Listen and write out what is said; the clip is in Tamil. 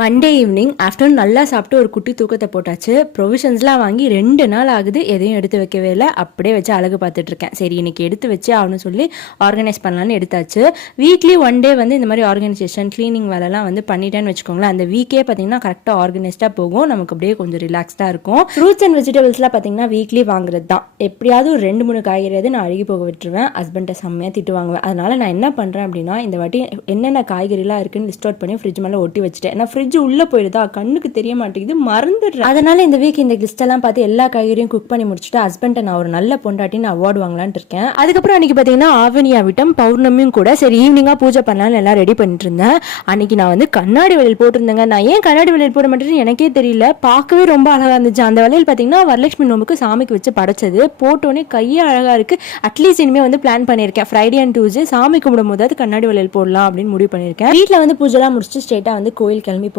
மண்டே ஈவினிங் ஆஃப்டர்நூன் நல்லா சாப்பிட்டு ஒரு குட்டி தூக்கத்தை போட்டாச்சு. ப்ரொவிஷன்ஸ்லாம் வாங்கி 2 நாள் ஆகுது, எதையும் எடுத்து வைக்கவே இல்லை. அப்படியே வச்சு அழகு பார்த்துட்டு இருக்கேன். சரி இன்னைக்கு எடுத்து வச்சு ஆகணும்னு சொல்லி ஆர்கனைஸ் பண்ணலான்னு எடுத்தாச்சு. வீக்லி 1 டே வந்து இந்த மாதிரி ஆர்கனைசேஷன் கிளீனிங் வேலைலாம் வந்து பண்ணிட்டேன்னு வச்சுக்கோங்களேன். அந்த வீக்கே பார்த்தீங்கன்னா கரெக்டாக ஆர்கனைஸ்டாக போகும். நமக்கு அப்படியே கொஞ்சம் ரிலாக்ஸ்டாக இருக்கும். ஃப்ரூட்ஸ் அண்ட் வெஜிடபிள்ஸ்லாம் பார்த்தீங்கன்னா வீக்லி வாங்குறது தான். எப்படியாவது ஒரு 2-3 காய்கறியாவது நான் அழுகி போக விட்டுருவேன். ஹஸ்பண்டை செம்மையாக திட்டு வாங்குவேன். அதனால நான் என்ன பண்ணுறேன் அப்படின்னா, இந்த வாட்டி என்னென்ன காய்கறிலாம் இருக்குன்னு லிஸ்ட் அவுட் பண்ணி ஃப்ரிட்ஜ் மேலே ஒட்டி வச்சுட்டேன். ஏன்னா ஃப்ரிட்ஜ் உள்ள போயிடுதா, கண்ணுக்கு தெரிய மாட்டேங்குது, மறந்துடுறேன். அதனால இந்த வீக் இந்த லிஸ்ட் எல்லாம் பார்த்து எல்லா காய்கறியும் குக் பண்ணி முடிச்சுட்டு ஹஸ்பண்டை நான் ஒரு நல்ல பொண்டாட்டின்னு அவார்டு வாங்கலான்னு இருக்கேன். அதுக்கப்புறம் அன்னைக்கு பார்த்தீங்கன்னா ஆவணியா விட்டம் பௌர்ணமியும் கூட. சரி ஈவினிங்கா பூஜை பண்ணலாம்னு எல்லாம் ரெடி பண்ணிட்டு இருந்தேன். அன்னைக்கு நான் வந்து கண்ணாடி வளையல் போட்டிருந்தேங்க. நான் ஏன் கண்ணாடி வளையல் போட மாட்டேன்னு எனக்கே தெரியல. பார்க்கவே ரொம்ப அழகா இருந்துச்சு. அந்த வளையல் பார்த்தீங்கன்னா வரலட்சுமி நோம்புக்கு சாமிக்கு வச்சு படைச்சது. போட்டோன்னே கையே அழகா இருக்கு. அட்லீஸ்ட் இனிமே வந்து பிளான் பண்ணியிருக்கேன், ஃப்ரைடே அண்ட் டியூஸ்டே சாமி கும்பிடும் போது கண்ணாடி வளையல் போடலாம் அப்படின்னு முடிவு பண்ணியிருக்கேன். வீட்டில் வந்து பூஜைலாம் முடிச்சுட்டு ஸ்ட்ரெயிட்டாக வந்து கோயில் கிளம்பி